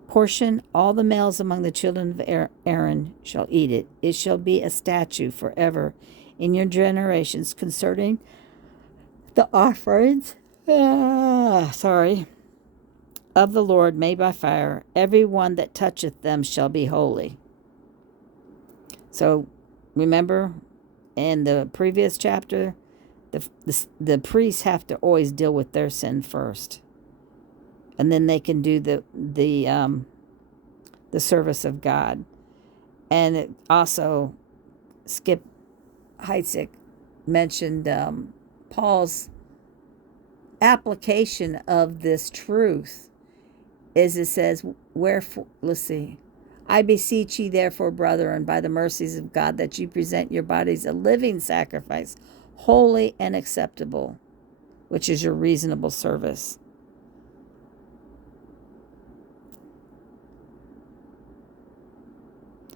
portion? All the males among the children of Aaron shall eat it. It shall be a statute forever in your generations concerning the offerings of the Lord made by fire. Every one that toucheth them shall be holy. So remember, in the previous chapter, the priests have to always deal with their sin first, and then they can do the service of God. And it also, Skip Heitzig mentioned Paul's application of this truth is, it says, wherefore, let's see, I beseech ye therefore, brethren, by the mercies of God, that ye present your bodies a living sacrifice, holy and acceptable, which is your reasonable service.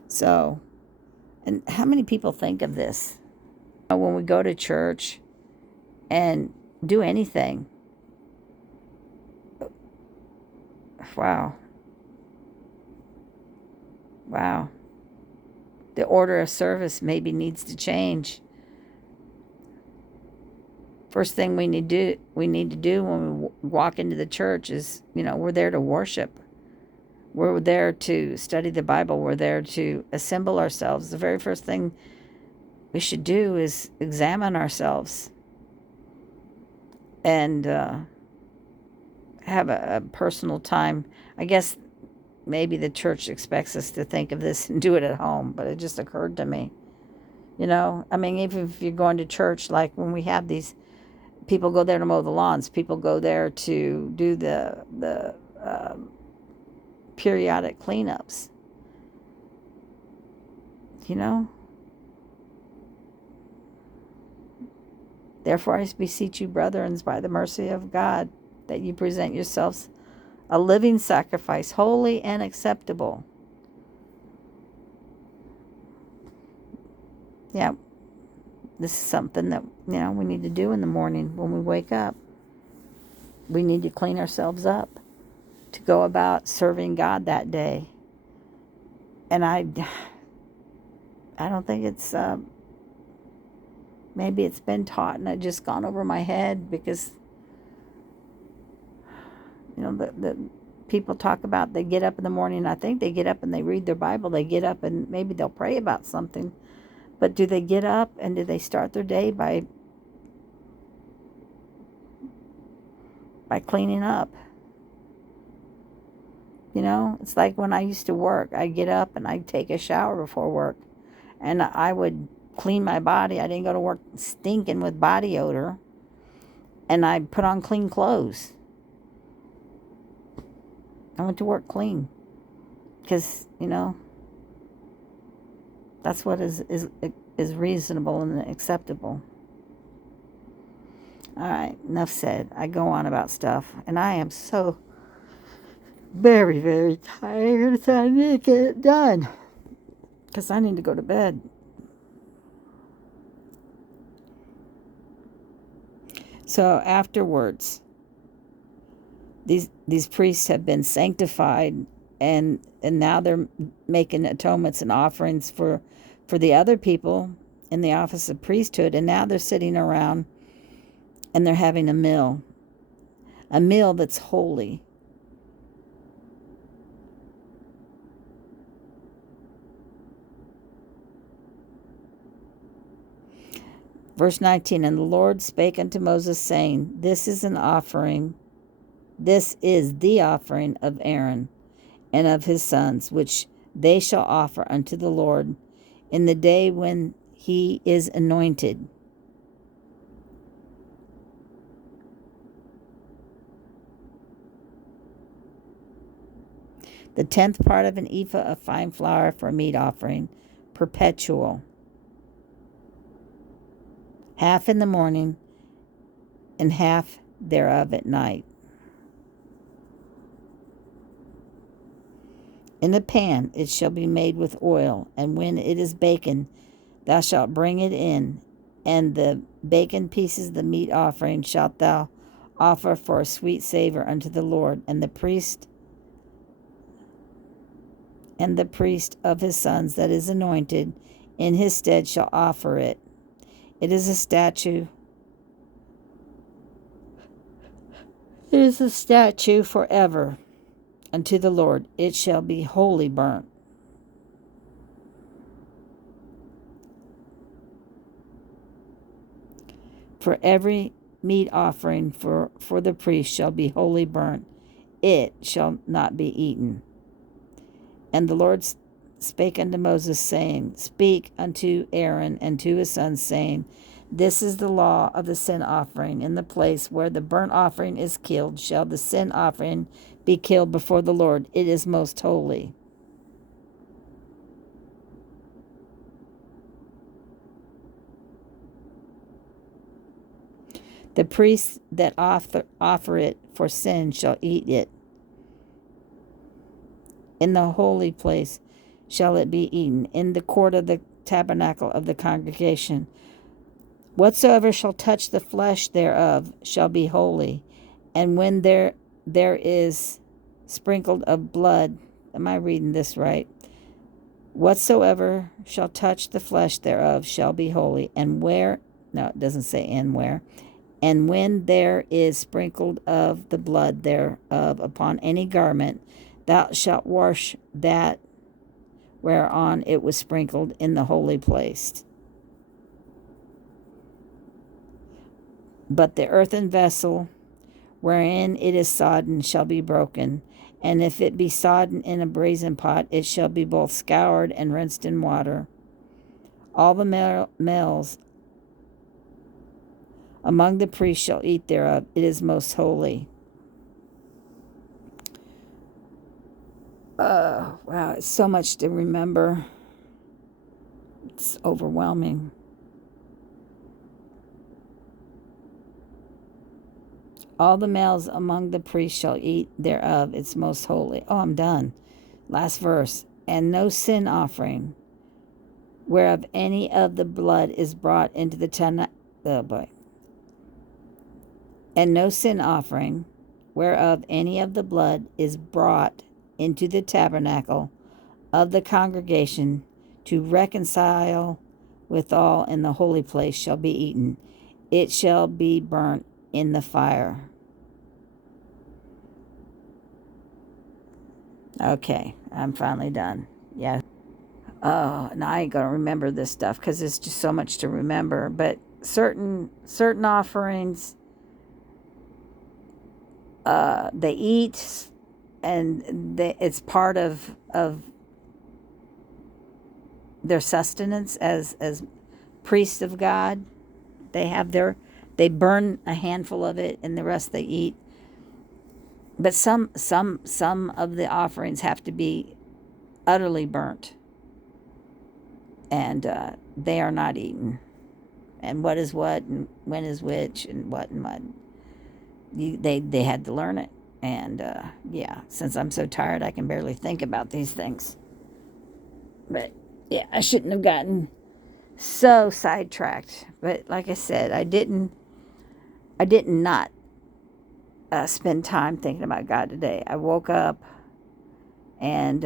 So, and how many people think of this? When we go to church and do anything, wow. The order of service maybe needs to change. First thing we need to do when we walk into the church is, we're there to worship. We're there to study the Bible. We're there to assemble ourselves. The very first thing we should do is examine ourselves and have a personal time. I guess maybe the church expects us to think of this and do it at home, but it just occurred to me. Even if you're going to church, like when we have these, people go there to mow the lawns, people go there to do the periodic cleanups. Therefore I beseech you, brethren, by the mercy of God, that you present yourselves a living sacrifice, holy and acceptable. Yeah, this is something that, we need to do in the morning when we wake up. We need to clean ourselves up to go about serving God that day. And I don't think it's, maybe it's been taught and it's just gone over my head because, the people talk about they get up in the morning. I think they get up and they read their Bible. They get up and maybe they'll pray about something. But do they get up and do they start their day by cleaning up? It's like when I used to work. I'd get up and I'd take a shower before work. And I would clean my body. I didn't go to work stinking with body odor. And I'd put on clean clothes. I went to work clean. Because, that's what is reasonable and acceptable. All right, enough said. I go on about stuff. And I am so very, very tired. So I need to get it done. Because I need to go to bed. So afterwards, these priests have been sanctified, and now they're making atonements and offerings for the other people in the office of priesthood, and now they're sitting around and they're having a meal that's holy. Verse 19, and the Lord spake unto Moses, saying, This is the offering of Aaron and of his sons, which they shall offer unto the Lord in the day when he is anointed. The 10th part of an ephah of fine flour for a meat offering, perpetual. Half in the morning, and half thereof at night. In a pan it shall be made with oil, and when it is baken, thou shalt bring it in, and the baken pieces of the meat offering shalt thou offer for a sweet savor unto the Lord, and the priest of his sons that is anointed in his stead shall offer it. It is a statute. It is a statute forever unto the Lord. It shall be wholly burnt. For every meat offering for the priest shall be wholly burnt. It shall not be eaten. And the Lord spake unto Moses, saying, Speak unto Aaron and to his sons, saying, This is the law of the sin offering. In the place where the burnt offering is killed, shall the sin offering be killed before the Lord. It is most holy. The priests that offer it for sin shall eat it. In the holy place shall it be eaten, in the court of the tabernacle of the congregation. Whatsoever shall touch the flesh thereof shall be holy. And when there is sprinkled of blood, am I reading this right? Whatsoever shall touch the flesh thereof shall be holy. And where, no, it doesn't say and where. And when there is sprinkled of the blood thereof upon any garment, thou shalt wash that whereon it was sprinkled in the holy place. But the earthen vessel wherein it is sodden shall be broken, and if it be sodden in a brazen pot, it shall be both scoured and rinsed in water. All the males among the priests shall eat thereof. It is most holy. Wow, it's so much to remember. It's overwhelming. All the males among the priests shall eat thereof. It's most holy. Oh, I'm done. Last verse. And no sin offering, whereof any of the blood is brought into the and no sin offering, whereof any of the blood is brought into the tabernacle of the congregation to reconcile withal in the holy place shall be eaten. It shall be burnt in the fire. Okay, I'm finally done. Yeah. Oh, now I ain't gonna remember this stuff because it's just so much to remember. But certain offerings, they eat, and it's part of their sustenance as priests of God. They burn a handful of it, and the rest they eat. But some of the offerings have to be utterly burnt, and they are not eaten. And what is what, and when is which, and what and what. They had to learn it, and yeah. Since I'm so tired, I can barely think about these things. But yeah, I shouldn't have gotten so sidetracked. But like I said, I didn't not spend time thinking about God today. I woke up and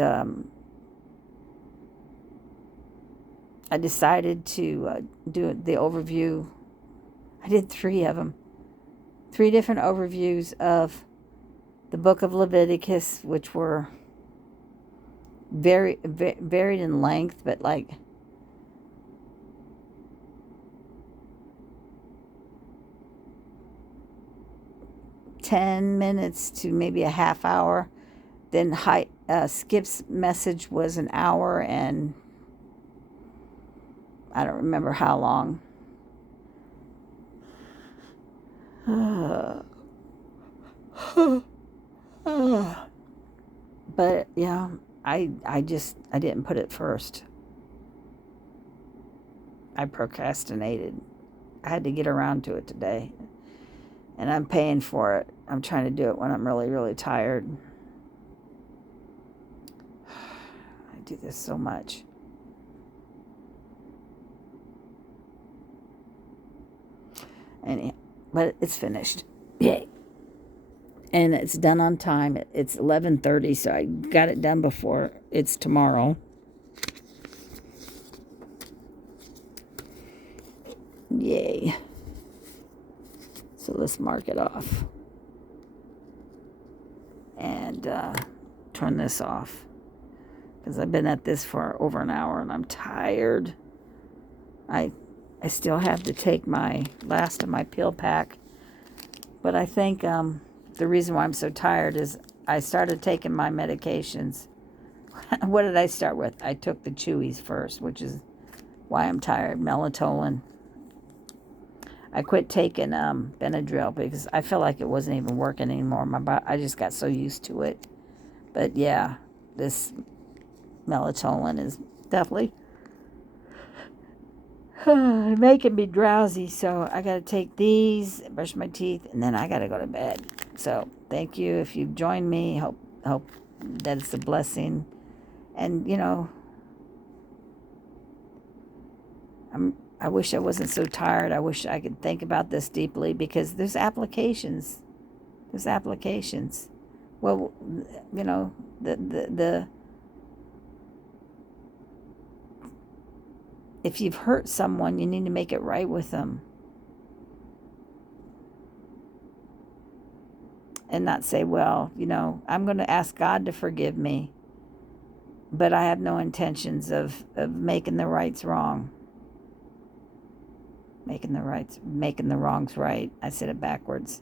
I decided to do the overview. I did 3 of them. 3 different overviews of the book of Leviticus, which were very varied in length, but like 10 minutes to maybe a half hour. Then Skip's message was an hour, and I don't remember how long. But yeah, I didn't put it first. I procrastinated. I had to get around to it today, and I'm paying for it. I'm trying to do it when I'm really, really tired. I do this so much. But it's finished. Yay. And it's done on time. It's 11:30, so I got it done before it's tomorrow. Yay. So let's mark it off. And turn this off. Because I've been at this for over an hour and I'm tired. I still have to take my last of my pill pack. But I think the reason why I'm so tired is I started taking my medications. What did I start with? I took the chewies first, which is why I'm tired. Melatonin. I quit taking Benadryl because I felt like it wasn't even working anymore. I just got so used to it. But yeah, this melatonin is definitely making me drowsy. So I got to take these, brush my teeth, and then I got to go to bed. So thank you if you've joined me. Hope that it's a blessing. And I wish I wasn't so tired. I wish I could think about this deeply because there's applications. There's applications. Well, the if you've hurt someone, you need to make it right with them. And not say, well, I'm going to ask God to forgive me, but I have no intentions of making the rights wrong. Making the wrongs right. I said it backwards.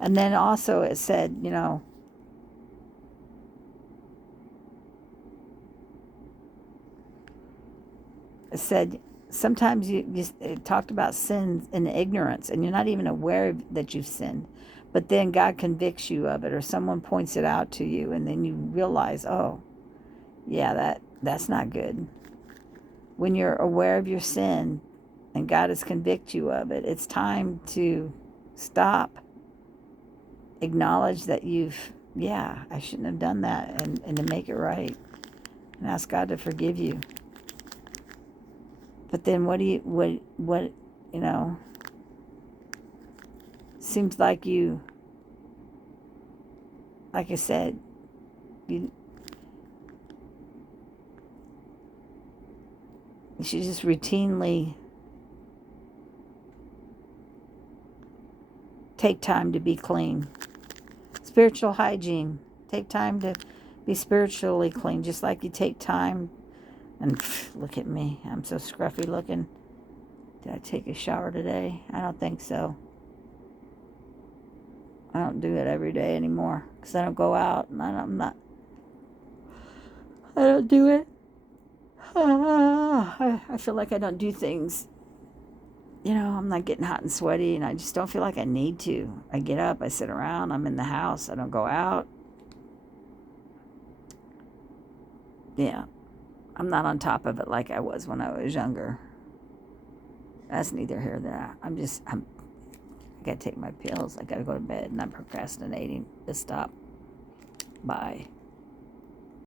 And then also it said, it said sometimes it talked about sins in ignorance, and you're not even aware that you've sinned. But then God convicts you of it, or someone points it out to you, and then you realize, oh, yeah, that's not good. When you're aware of your sin, and God has convicted you of it, it's time to stop, acknowledge that I shouldn't have done that, and to make it right, and ask God to forgive you. But then seems like like I said, you should just routinely take time to be clean. Spiritual hygiene. Take time to be spiritually clean, just like you take time. And look at me. I'm so scruffy looking. Did I take a shower today? I don't think so. I don't do it every day anymore because I don't go out and I don't do it. I feel like I don't do things. I'm not getting hot and sweaty, and I just don't feel like I need to. I get up, I sit around, I'm in the house, I don't go out. Yeah, I'm not on top of it like I was when I was younger. That's neither here nor there. I gotta take my pills. I gotta go to bed, and I'm procrastinating to stop. Bye.